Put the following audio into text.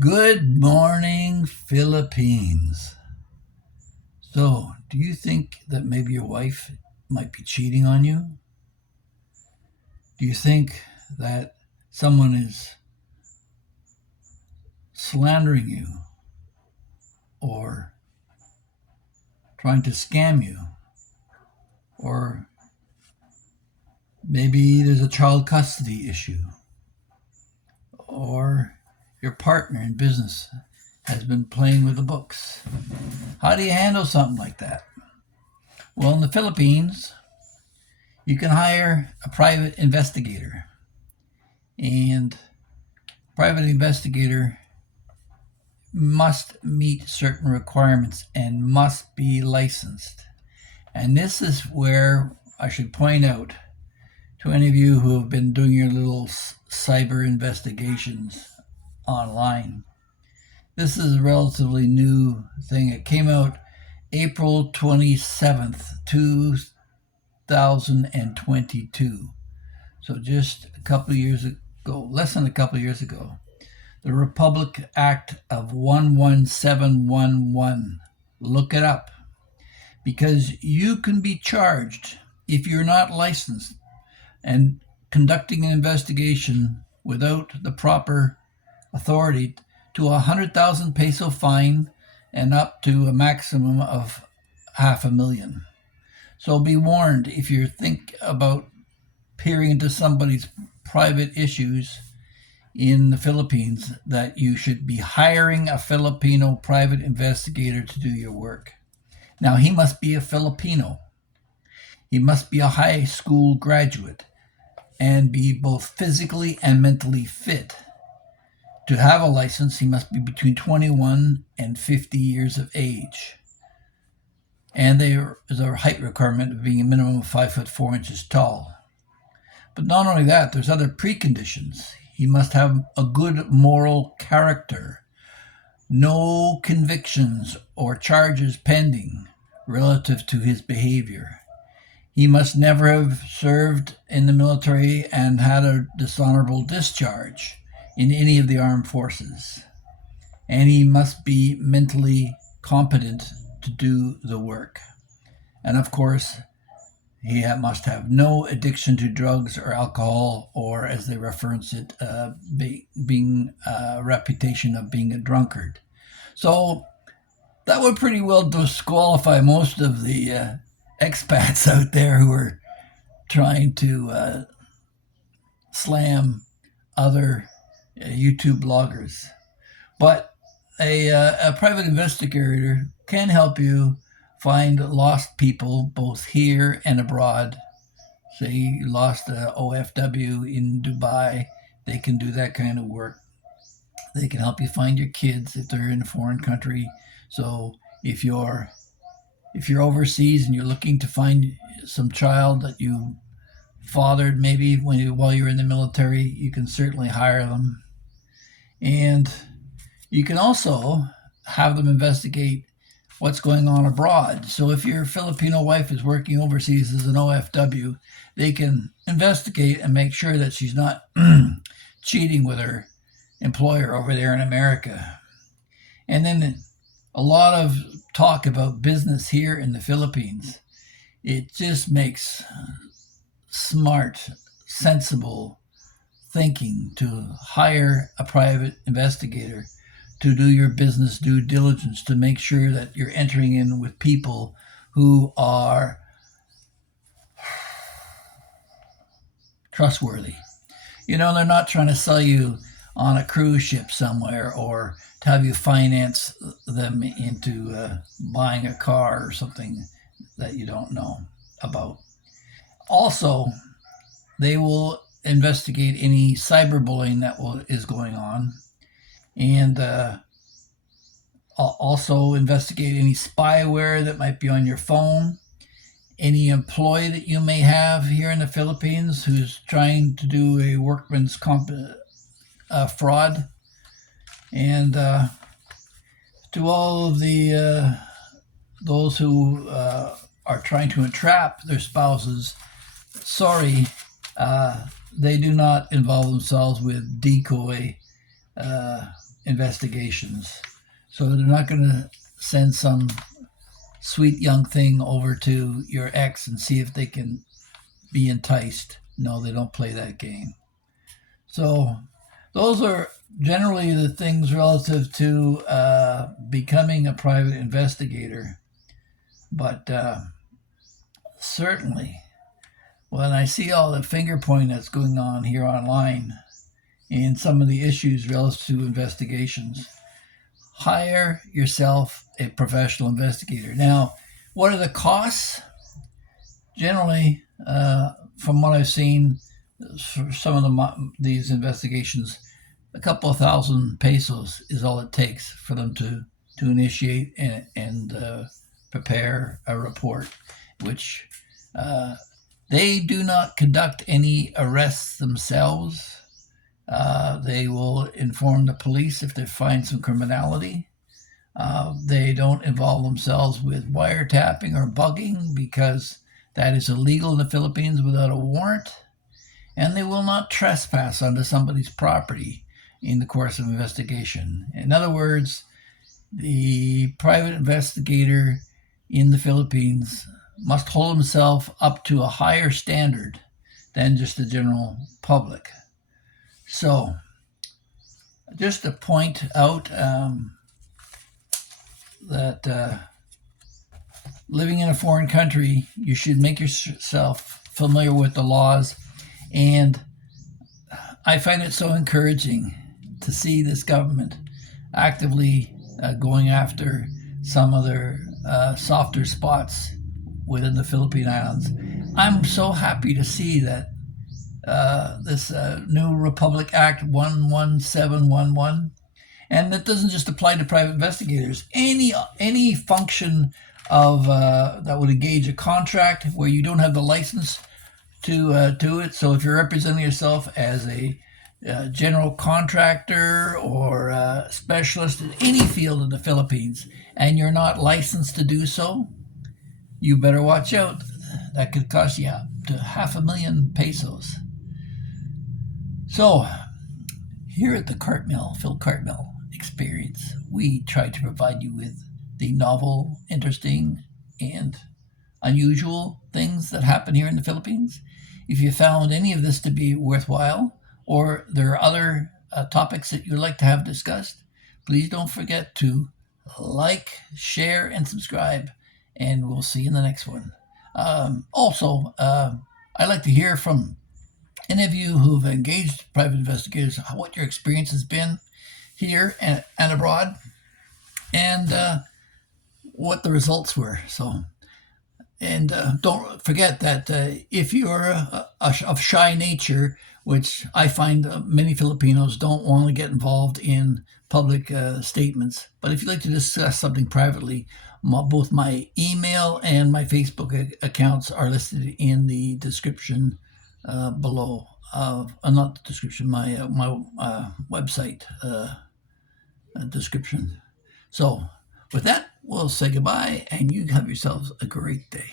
Good morning, Philippines. So, do you think that maybe your wife might be cheating on you? Do you think that someone is slandering you or trying to scam you? Or maybe there's a child custody issue? Or your partner in business has been playing with the books? How do you handle something like that? Well, in the Philippines, you can hire a private investigator. And private investigator must meet certain requirements and must be licensed. And this is where I should point out to any of you who have been doing your little cyber investigations online. This is a relatively new thing. It came out April 27th, 2022. So just a couple of years ago, less than a couple of years ago. The Republic Act of 11711. Look it up because you can be charged if you're not licensed and conducting an investigation without the proper authority to 100,000 peso fine and up to a maximum of 500,000. So be warned if you think about peering into somebody's private issues in the Philippines that you should be hiring a Filipino private investigator to do your work. Now, he must be a Filipino. He must be a high school graduate and be both physically and mentally fit. To have a license, he must be between 21 and 50 years of age. And there is a height requirement of being a minimum of 5'4" tall. But not only that, there's other preconditions. He must have a good moral character, no convictions or charges pending relative to his behavior. He must never have served in the military and had a dishonorable discharge in any of the armed forces. And he must be mentally competent to do the work. And of course, he must have no addiction to drugs or alcohol, or as they reference it, being a reputation of being a drunkard. So that would pretty well disqualify most of the expats out there who are trying to slam other YouTube bloggers. But a private investigator can help you find lost people both here and abroad. Say you lost a OFW in Dubai, they can do that kind of work. They can help you find your kids if they're in a foreign country. So if you're overseas and you're looking to find some child that you fathered maybe while you're in the military, you can certainly hire them. And you can also have them investigate what's going on abroad. So if your Filipino wife is working overseas as an OFW, they can investigate and make sure that she's not cheating with her employer over there in America. And then a lot of talk about business here in the Philippines. It just makes smart, sensible thinking to hire a private investigator to do your business due diligence to make sure that you're entering in with people who are trustworthy. They're not trying to sell you on a cruise ship somewhere or to have you finance them into buying a car or something that you don't know about. Also, they will investigate any cyberbullying that is going on, and also investigate any spyware that might be on your phone, any employee that you may have here in the Philippines who's trying to do a workman's comp fraud, and to all of the those who are trying to entrap their spouses. Sorry, they do not involve themselves with decoy investigations. So they're not going to send some sweet young thing over to your ex and see if they can be enticed. No, they don't play that game. So those are generally the things relative to becoming a private investigator. But certainly, when I see all the finger pointing that's going on here online and some of the issues relative to investigations, hire yourself a professional investigator. Now, what are the costs? Generally, from what I've seen, for some of these investigations, a couple of thousand pesos is all it takes for them to initiate and prepare a report, which they do not conduct any arrests themselves. They will inform the police if they find some criminality. They don't involve themselves with wiretapping or bugging because that is illegal in the Philippines without a warrant. And they will not trespass onto somebody's property in the course of investigation. In other words, the private investigator in the Philippines must hold himself up to a higher standard than just the general public. So, just to point out that living in a foreign country, you should make yourself familiar with the laws. And I find it so encouraging to see this government actively going after some of their softer spots within the Philippine Islands. I'm so happy to see that this new Republic Act 11711, and that doesn't just apply to private investigators. Any function of that would engage a contract where you don't have the license to do it. So if you're representing yourself as a general contractor or a specialist in any field in the Philippines and you're not licensed to do so, you better watch out. That could cost you up to 500,000 pesos. So here at the Phil Cartmill Experience, we try to provide you with the novel, interesting, and unusual things that happen here in the Philippines. If you found any of this to be worthwhile, or there are other topics that you'd like to have discussed, please don't forget to like, share, and subscribe, and we'll see you in the next one. Also, I'd like to hear from any of you who've engaged private investigators, what your experience has been here and abroad, and what the results were. And don't forget that if you're of shy nature, which I find many Filipinos don't want to get involved in public statements, but if you'd like to discuss something privately, both my email and my Facebook accounts are listed in the description below. Not the description, my website description. So with that, we'll say goodbye, and you have yourselves a great day.